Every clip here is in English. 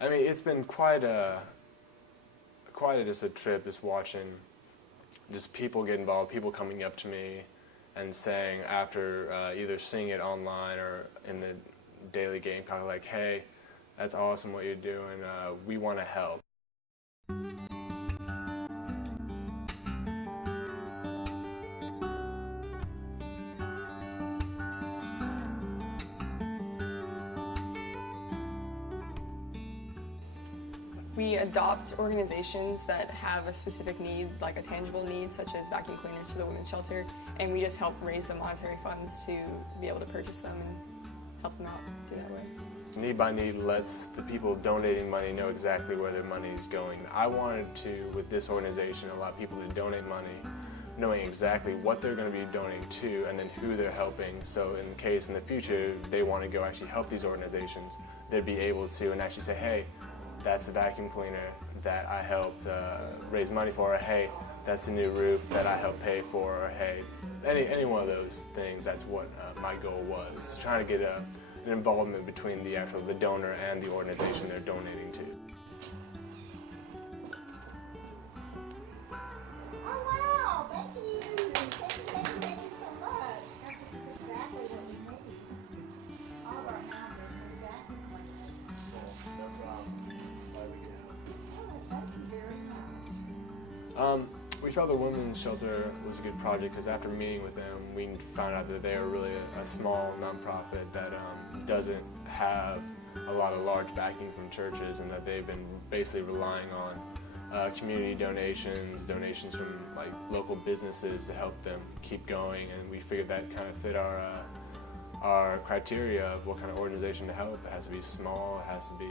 I mean, it's been just a trip, just watching just people get involved, people coming up to me and saying after either seeing it online or in the daily game, kind of like, hey, that's awesome what you're doing, we want to help. We adopt organizations that have a specific need, like a tangible need, such as vacuum cleaners for the women's shelter, and we just help raise the monetary funds to be able to purchase them and help them out through that way. Need by Need lets the people donating money know exactly where their money is going. I wanted to, with this organization, allow people to donate money knowing exactly what they're going to be donating to and then who they're helping, so in case in the future they want to go actually help these organizations, they'd be able to and actually say, hey, that's the vacuum cleaner that I helped raise money for, or hey, that's the new roof that I helped pay for, or hey, any one of those things. That's what my goal was, trying to get an involvement between the donor and the organization they're donating to. Oh wow, thank you. Thank you so much. That's exactly what we need. All of our houses are exactly what we need. No problem. Glad we can help. Oh, thank you very much. We felt the women's shelter was a good project because after meeting with them, we found out that they are really a small nonprofit that doesn't have a lot of large backing from churches, and that they've been basically relying on community donations from like local businesses to help them keep going. And we figured that kind of fit our criteria of what kind of organization to help. It has to be small. It has to be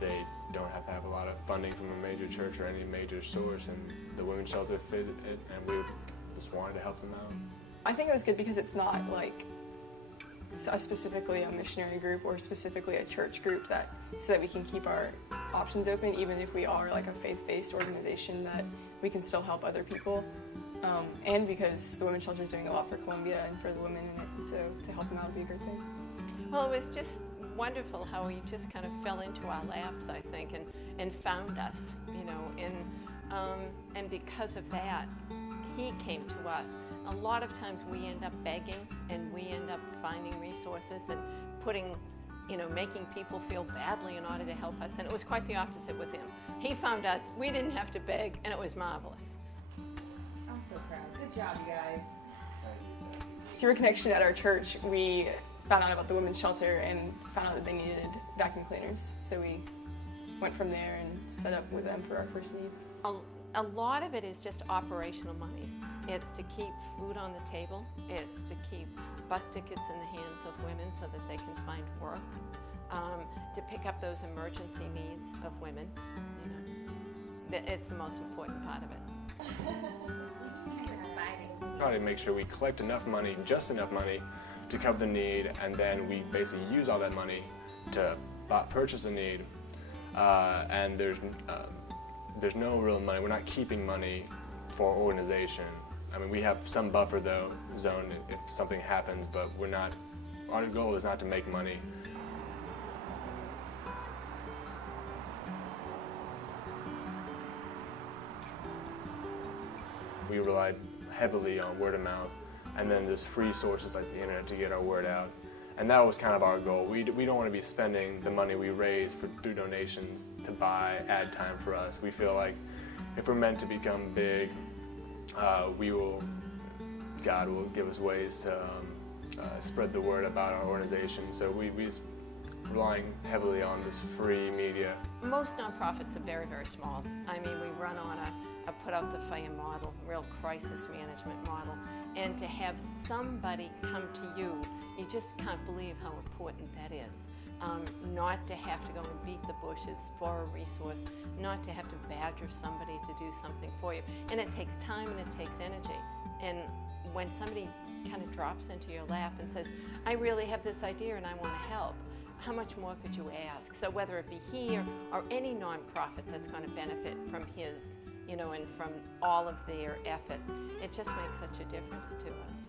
they don't have to have a lot of funding from a major church or any major source, and the women's shelter fit it, and we just wanted to help them out. I think it was good because it's not like specifically a missionary group or specifically a church group, so that we can keep our options open, even if we are like a faith-based organization, that we can still help other people. And because the women's shelter is doing a lot for Columbia and for the women in it, so to help them out would be a great thing. Well, it was just wonderful how he just kind of fell into our laps, I think, and found us, you know, and because of that, he came to us. A lot of times we end up begging, and we end up finding resources and putting, you know, making people feel badly in order to help us, and it was quite the opposite with him. He found us, we didn't have to beg, and it was marvelous. I'm so proud. Good job, you guys. Through a connection at our church, we found out about the women's shelter and found out that they needed vacuum cleaners. So we went from there and set up with them for our first need. A lot of it is just operational monies. It's to keep food on the table. It's to keep bus tickets in the hands of women so that they can find work. To pick up those emergency needs of women. You know, it's the most important part of it. Exciting. Try to make sure we collect enough money, just enough money, to cover the need, and then we basically use all that money to purchase a need. And there's no real money. We're not keeping money for our organization. I mean, we have some buffer zone if something happens, but we're not. Our goal is not to make money. We relied heavily on word of mouth, and then just free sources like the internet to get our word out. And that was kind of our goal. We don't want to be spending the money we raise through donations to buy ad time for us. We feel like if we're meant to become big, God will give us ways to spread the word about our organization. So we're relying heavily on this free media. Most nonprofits are very, very small. I mean, we run on a put out the fire model, real crisis management model. And to have somebody come to you, you just can't believe how important that is. Not to have to go and beat the bushes for a resource, not to have to badger somebody to do something for you. And it takes time and it takes energy. And when somebody kind of drops into your lap and says, I really have this idea and I want to help, how much more could you ask? So whether it be here or any nonprofit that's going to benefit from his, you know, and from all of their efforts, it just makes such a difference to us.